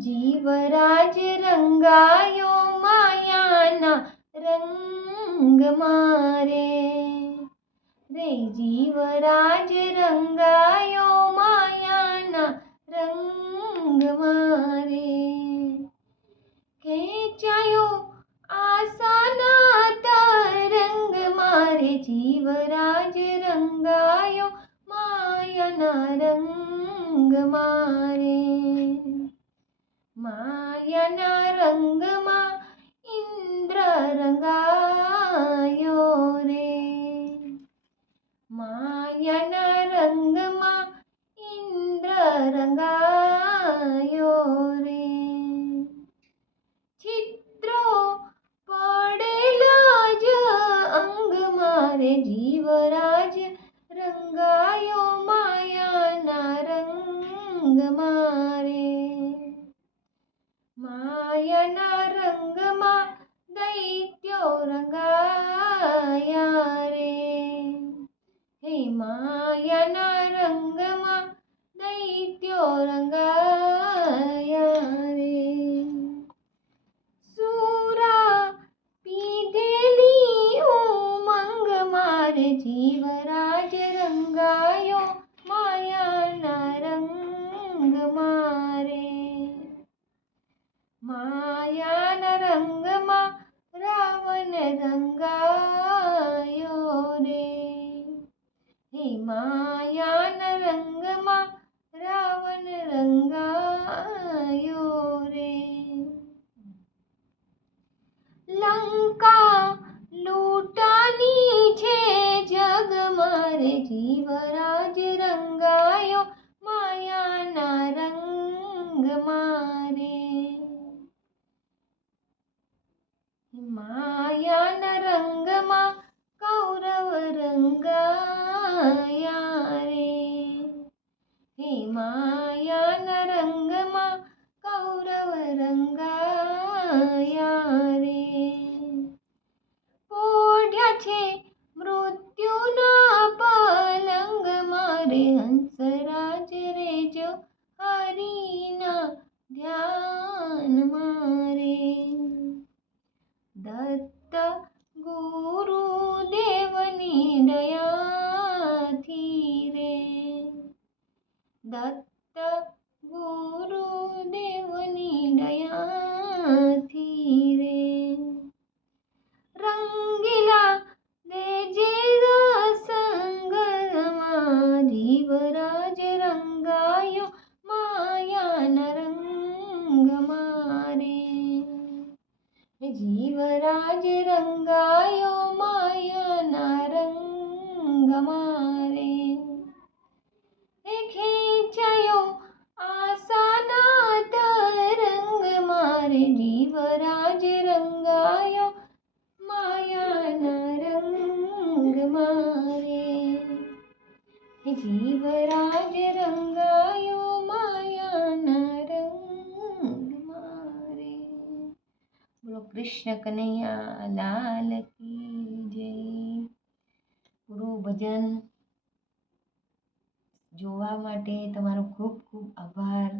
જીવરાજ રંગાયો માયાના રંગ મારે રે જીવરાજ રંગાયો માયાના રંગ મારે ખેંચાયો આશાના તરંગ મારે જીવરાજ રંગાયો માયાના રંગ મારે માયાના રંગમાં ઇન્દ્ર રંગાયો રે માયાના રંગમાં ઇન્દ્ર રંગાયો રે ચિત્રો પડેલા જ અંગ મારે જીવરાજ રંગાયો માયાના રંગ મારે માયાના રંગમાં દૈત્યો રંગાયા રે હે માયાના રંગમાં દૈત્યો રંગાયા રે સુરા પીધેલી ઉમંગ મારે જીવરાજ રંગાયો માયાના રંગ મારે માયાના રંગમાં રાવણ રંગાયો રે હે માયાના રંગમાં રાવણ રંગાયો રે લંકા લૂંટાની છે જગ મારે જીવરાજ રંગાયો માયાના રંગ મારે માયાના રંગમાં કૌરવ રંગાયા રે હે માયાના રંગમાં કૌરવ રંગાયા રે પોઢ્યા છે મૃત્યુના પલંગ મારે હંસરાજ રેજો હરિના ધ્યાન મારે દત્ત ગુરુદેવની દયાથી રે દત્ત ગુરુદેવની દયાથી રે રંગીલા દેજે રસંગમાં જીવરાજ રંગાયો માયાના રંગ મારે જીવરાજ રંગાયો માયાના રંગ મારે ખેંચાયો આશાના તરંગ મારે જીવરાજ રંગાયો માયાના રંગ મારે જીવરાજ રંગાયો માયાના રંગ મારે બોલો કૃષ્ણ કનૈયા લાલ કી જય પૂરું ભજન જોવા માટે તમારો ખૂબ ખૂબ આભાર।